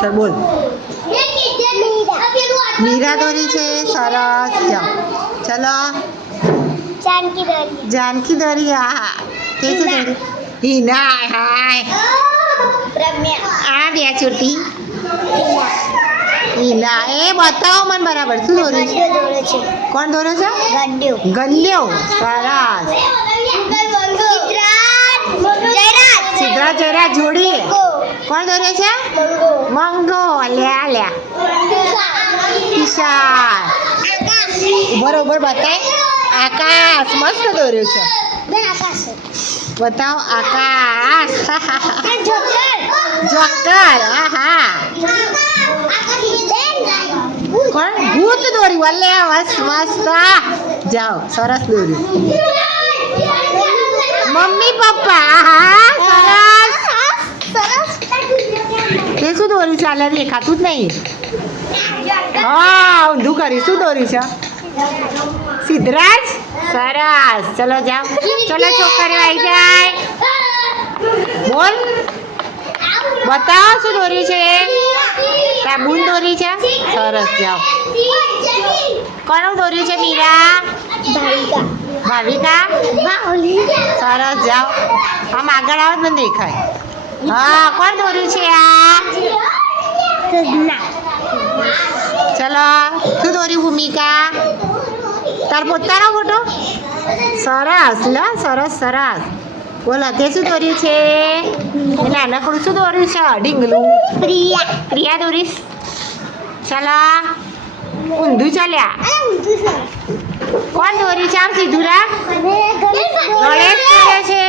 ચાલ બોલ. મીરા દોરી છે. સરસ. જાઓ ચલો. जानकी दौरी. हाँ कैसे दौरी? हीना. हाय आ गया छोटी हीना. ए बताओ मन बराबर શું દોર્યું છે? કોણ દોર્યો છે? ગંડ્યો. સરસ. સિદ્ધરાજ જયરાજ જોડી. કોણ દોર્યો છે? મંગો. લ્યા ઈશાન. બરોબર બતાય. આકાશ. મસ્ત દોર્યું છે. बताओ आकाश. जोकर. हाँ कौन? भूत दौरी वाले. मस्त मस्त. जाओ सरस दौरी. Mummy papa. हाँ सरस. તે શું દોર્યું છે? આલે દેખાતું જ નહીં. હા ઊંધું કરી. શું દોર્યું છે? સિદ્ધરાજ. સરસ. ચલો જાઓ. ચલો છોકરીઓ આવી જાય. બોલ. બતાવો શું દોર્યું છે? સાબુન દોરી છે. સરસ. જાઓ. કોનું દોર્યું છે? મીરા. ભાવિકા. સરસ. જાઓ. આમ આગળ આવે મને દેખાય. હા કોણ દોર્યું છે? આ ચલો. શું દોર્યું ભૂમિકા? તાર પોતાનો ફોટો. સરસ. લો સરસ સરસ. બોલો તે શું દોર્યું છે? નાનકડું શું દોર્યું છે? ઢીંગલું. પ્રિયા દોરીશ. ચલો ઊંધું ચાલ્યા. કોણ દોર્યું છે? આમ સીધું રાખ. ગણેશ દોર્યો છે.